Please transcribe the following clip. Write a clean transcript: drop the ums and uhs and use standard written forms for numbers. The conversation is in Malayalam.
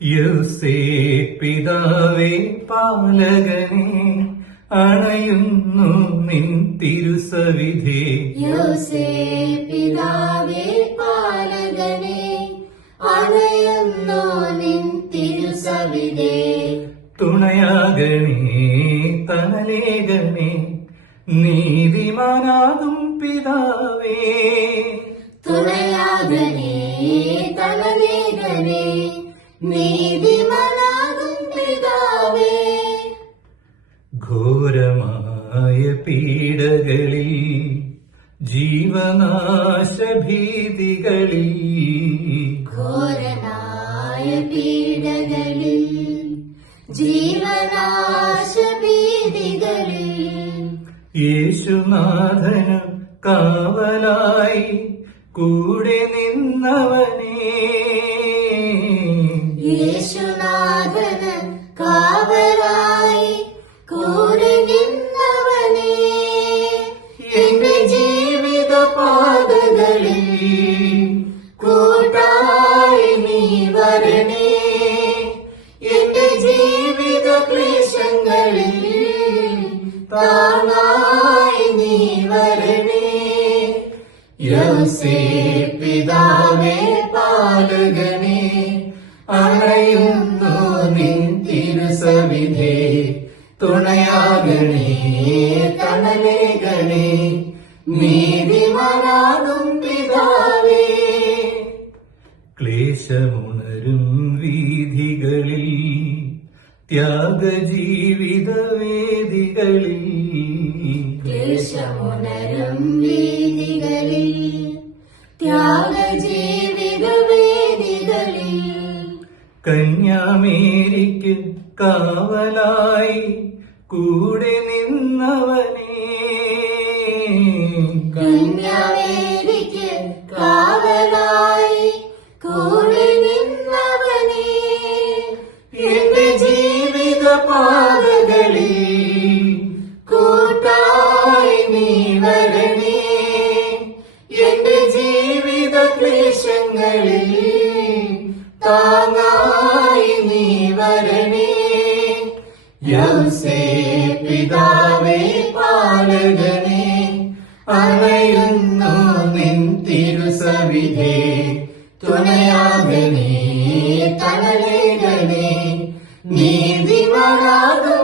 യൗസേ പിതാവേ പാലകനെ അണയുന്നു നിൻ തിരുസവിധേ. യൗസേ പിതാവേ പാലകനെ അണയുന്നു നിൻ തിരുസവിധേ. തുണയാകണേ തണലേകണേ നീതിമാനാകും പിതാവേ. തുണയാകണേ തണലേകണേ നീതിമാനാകും പിതാവേ. ഘോരമായ പീഡകളിൽ ജീവനാശഭീതികളിൽ ഘോരമായ പീഡകളിൽ ജീവനാശഭീതികളിൽ യേശുനാഥനും കാവലായി കൂടെ നിന്നവനേ. യേശുനാഥന് കാവലായി കൂടെ നിന്നവനേ. എന്റെ ജീവിത പാതകളിൽ കൂട്ടായി നീ വരണേ. എന്റെ ജീവിത ക്ലേശങ്ങളിൽ താങ്ങായി നീ വരണേ. യൗസേ പിതാവേ പാലകനെ അണയുന്നു നിൻ തിരുസവിധേ. തുണയാകണേ തണലേകണേ നീതിമാനാകും പിതാവേ. ക്ലേശമുണരും വീഥികളിൽ ത്യാഗജീവിതവേദികളിൽ ക്ലേശമുണരും വീഥികളിൽ ത്യാഗജീവിതവേദികളിൽ കന്യാമേരിക്ക് കാവലായി കൂടെ നിന്നവനേ. കന്യാമേരിക്ക് കാവലായി കൂടെ നിന്നവനേ. എന്റെ ജീവിത പാതകളിൽ കൂട്ടായി നീ വരണേ. എന്റെ ജീവിത ക്ലേശങ്ങളിൽ താങ്ങായി നീ വരണേ. യൗസേ പിതാവേ പാലകനെ അണയുന്നു നിൻ തിരുസവിധേ. തുണയാകണേ തണലേകണേ നീതിമാനാകും